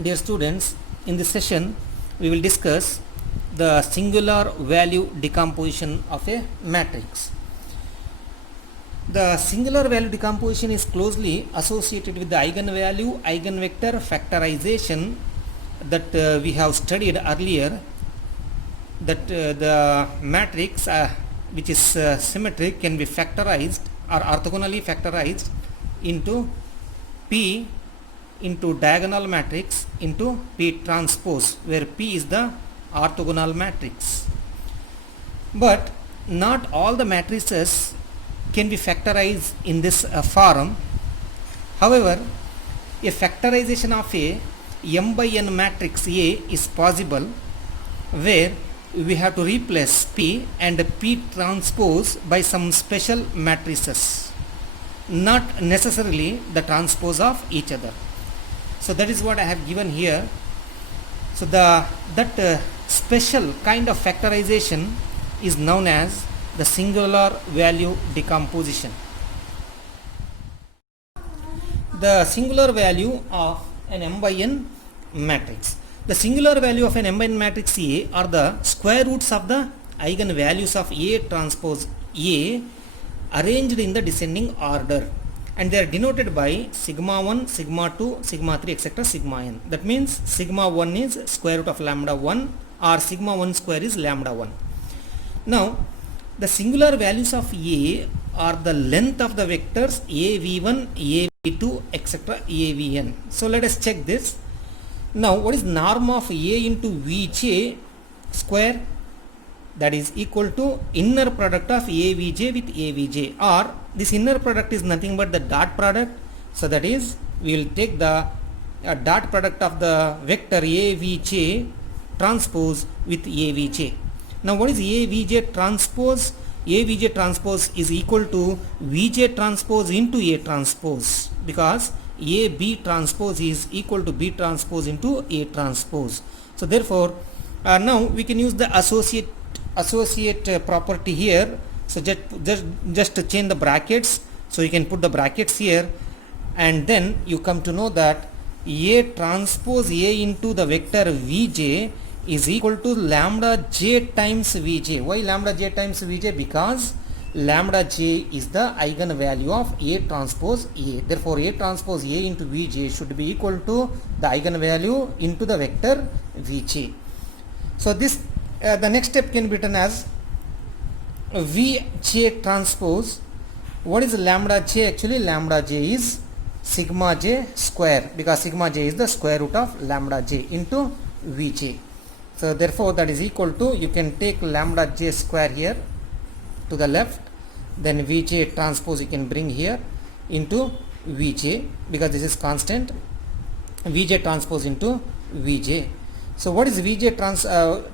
Dear students, in this session we will discuss the singular value decomposition of a matrix. The singular value decomposition is closely associated with the eigenvalue, eigenvector factorization that we have studied earlier, that the matrix which is symmetric can be factorized or orthogonally factorized into P into diagonal matrix into P transpose, where P is the orthogonal matrix. But not all the matrices can be factorized in this form. However, a factorization of a m by n matrix A is possible, where we have to replace P and P transpose by some special matrices, not necessarily the transpose of each other. So that is what I have given here. So that special kind of factorization is known as the singular value decomposition. The singular value of an m by n matrix. The singular value of an m by n matrix A are the square roots of the eigenvalues of A transpose A arranged in the descending order, and they are denoted by sigma 1, sigma 2, sigma 3, etc., sigma n. That means sigma 1 is square root of lambda 1 or sigma 1 square is lambda 1. Now, the singular values of A are the length of the vectors AV1, AV2, etc., AVN. So let us check this. Now, what is norm of A into Vj square? That is equal to inner product of AVj with AVj, or this inner product is nothing but the dot product. So that is, we will take the dot product of the vector AVj transpose with AVj. Now what is AVj transpose? AVj transpose is equal to Vj transpose into A transpose, because AB transpose is equal to B transpose into A transpose. So therefore, now we can use the associate property here. So just to change the brackets, so you can put the brackets here, and then you come to know that A transpose A into the vector Vj is equal to lambda j times Vj. Why lambda j times Vj? Because lambda j is the eigenvalue of A transpose A. Therefore, A transpose A into Vj should be equal to the eigenvalue into the vector Vj. So this the next step can be written as Vj transpose. What is lambda j? Actually, lambda j is sigma j square, because sigma j is the square root of lambda j into Vj. So therefore, that is equal to, you can take lambda j square here to the left, then Vj transpose you can bring here into Vj, because this is constant, Vj transpose into Vj. So what is Vj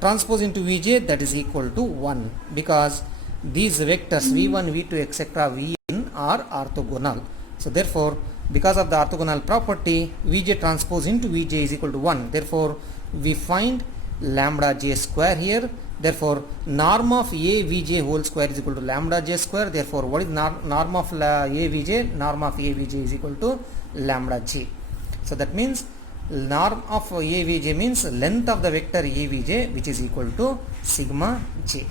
transpose into Vj? That is equal to 1, because these vectors v1, v2, etc., vn are orthogonal. So therefore, because of the orthogonal property, Vj transpose into Vj is equal to 1. Therefore, we find lambda j square here. Therefore, norm of A Vj whole square is equal to lambda j square. Therefore, what is norm of A Vj? Norm of A Vj is equal to lambda j. So that means norm of AVj means length of the vector AVj, which is equal to sigma j.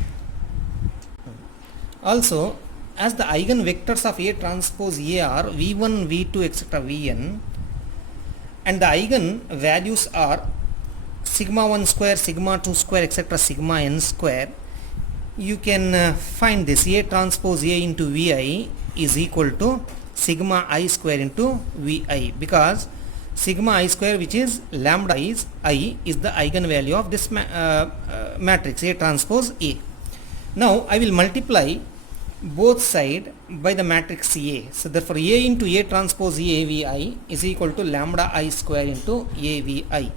Also, as the eigenvectors of A transpose A are v1, v2, etc., vn, and the eigenvalues are sigma 1 square, sigma 2 square, etc., sigma n square, you can find this A transpose A into Vi is equal to sigma I square into Vi, because sigma I square, which is lambda is I, is the eigenvalue of this matrix A transpose A. Now I will multiply both side by the matrix A. So therefore, A into A transpose AVI is equal to lambda I square into AVI.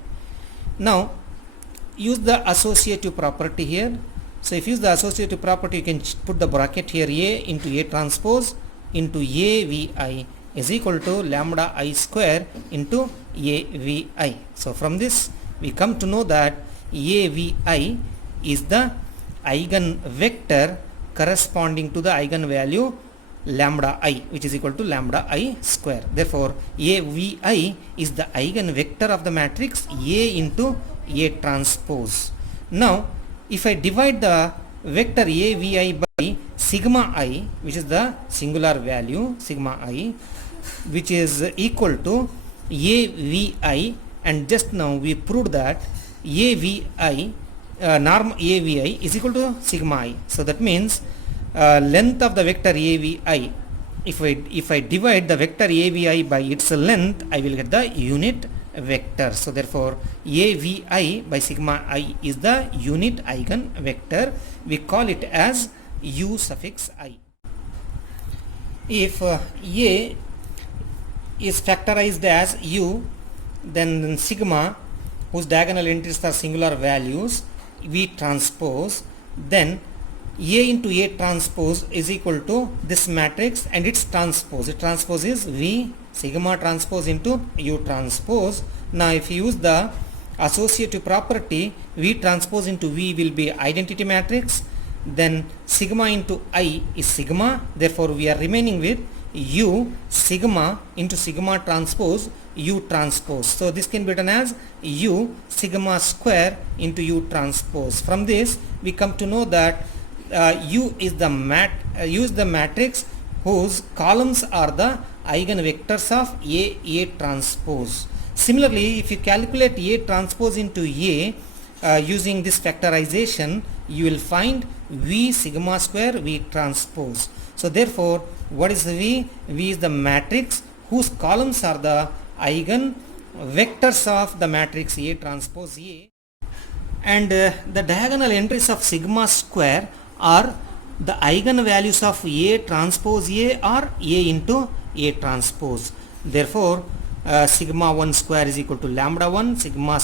Now use the associative property here. So if you use the associative property, you can put the bracket here, A into A transpose into AVI is equal to lambda I square into AVI. So from this we come to know that AVI is the eigenvector corresponding to the eigenvalue lambda I, which is equal to lambda I square. Therefore, AVI is the eigenvector of the matrix A into A transpose. Now, if I divide the vector AVI by sigma I, which is the singular value sigma I, which is equal to AVI, and just now we proved that AVI norm AVI is equal to sigma I. So that means length of the vector AVI, if I divide the vector AVI by its length, I will get the unit vector. So therefore AVI by sigma I is the unit eigenvector. We call it as U suffix I. If A is factorized as U, then sigma, whose diagonal entries are singular values, V transpose, then A into A transpose is equal to this matrix and its transpose. Its transpose is V sigma transpose into U transpose. Now if you use the associative property, V transpose into V will be identity matrix, then sigma into I is sigma, therefore we are remaining with U sigma into sigma transpose U transpose. So this can be written as U sigma square into U transpose. From this we come to know that U is the matrix whose columns are the eigenvectors of A transpose. Similarly, if you calculate A transpose into A using this factorization, you will find V sigma square V transpose. So therefore, what is V? V is the matrix whose columns are the eigenvectors of the matrix A transpose A, and the diagonal entries of sigma square are the eigenvalues of A transpose A or A into A transpose. Therefore, sigma 1 square is equal to lambda 1, sigma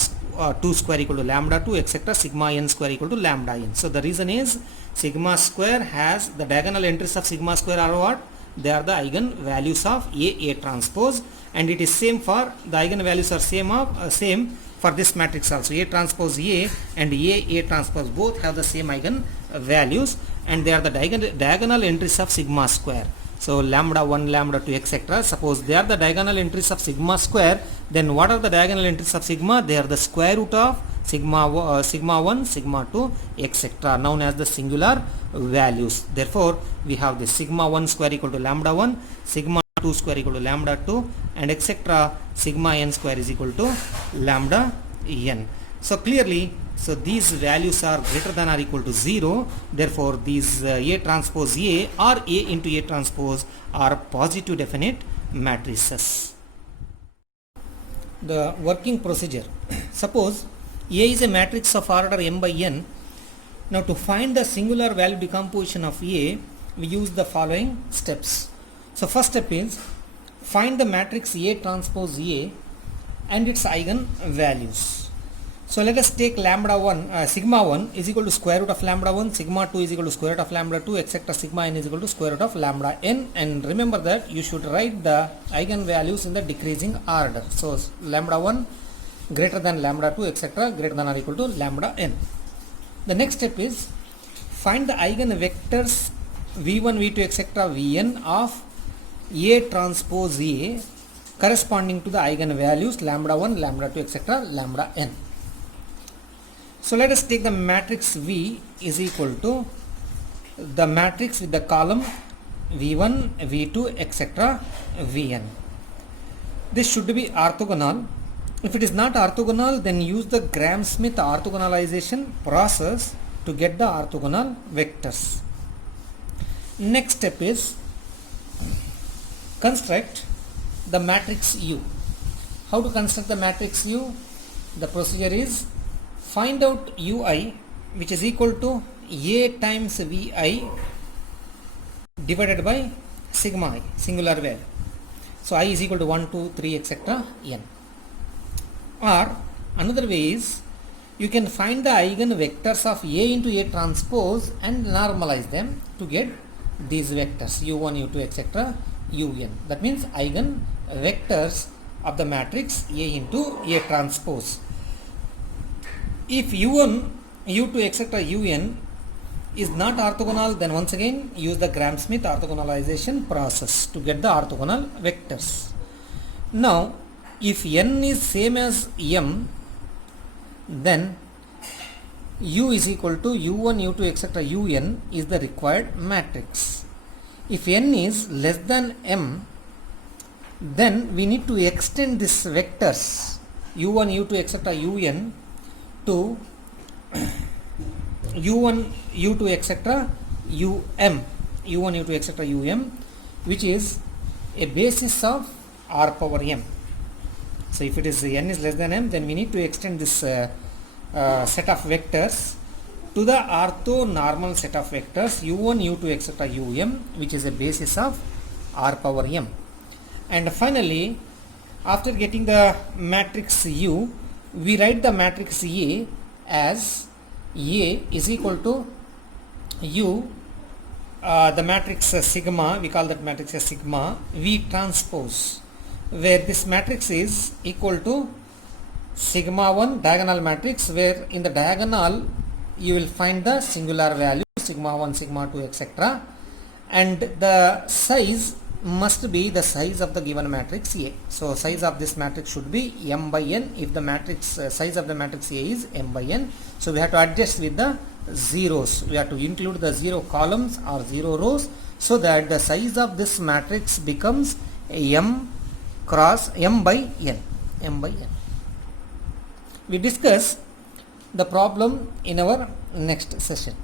2 square equal to lambda 2, etc. Sigma n square equal to lambda n. So the reason is sigma square has the diagonal entries of sigma square are what? They are the eigenvalues of A transpose, and it is same for the eigenvalues are same for this matrix also. A transpose A and A transpose both have the same eigenvalues, and they are the diagonal entries of sigma square. So lambda 1, lambda 2, etc. Suppose they are the diagonal entries of sigma square, then what are the diagonal entries of sigma? They are the square root of sigma 1, sigma 2, etc. known as the singular values. Therefore, we have the sigma 1 square equal to lambda 1, sigma 2 square equal to lambda 2, and etc. sigma n square is equal to lambda n. So clearly, so these values are greater than or equal to 0. Therefore, these A transpose A or A into A transpose are positive definite matrices. The working procedure. Suppose A is a matrix of order m by n. Now to find the singular value decomposition of A, we use the following steps. So first step is find the matrix A transpose A and its eigenvalues. So let us take lambda 1, sigma 1 is equal to square root of lambda 1, sigma 2 is equal to square root of lambda 2, etc. sigma n is equal to square root of lambda n, and remember that you should write the eigenvalues in the decreasing order. So lambda 1 greater than lambda 2, etc. greater than or equal to lambda n. The next step is find the eigenvectors v1, v2, etc. vn of A transpose A corresponding to the eigenvalues lambda 1, lambda 2, etc. lambda n. So let us take the matrix V is equal to the matrix with the column V1, V2, etc. Vn. This should be orthogonal. If it is not orthogonal, then use the Gram-Smith orthogonalization process to get the orthogonal vectors. Next step is construct the matrix U. How to construct the matrix U? The procedure is find out Ui, which is equal to A times Vi divided by sigma I, singular value. So I is equal to 1, 2, 3, etc. n. Or another way is you can find the eigenvectors of A into A transpose and normalize them to get these vectors U1, U2, etc. Un. That means eigenvectors of the matrix A into A transpose. If U1, U2, etc. Un is not orthogonal, then once again use the Gram-Smith orthogonalization process to get the orthogonal vectors. Now if n is same as m, then u is equal to u1, u2, etc. un is the required matrix. If n is less than m, then we need to extend this vectors u1, u2, etc. un to u1, u2, etc. um, u1, u2, etc. which is a basis of r power m. So if it is n is less than m, then we need to extend this set of vectors to the orthonormal set of vectors u1, u2, etc. which is a basis of r power m. And finally, after getting the matrix U, we write the matrix A as A is equal to U, the matrix sigma, we call that matrix as sigma V transpose, where this matrix is equal to sigma 1 diagonal matrix, where in the diagonal you will find the singular value sigma 1, sigma 2, etc. and the size must be the size of the given matrix A. So size of this matrix should be m by n if the matrix size of the matrix A is m by n. So we have to adjust with the zeros. We have to include the 0 columns or 0 rows so that the size of this matrix becomes m cross m by n. m by n. We discuss the problem in our next session.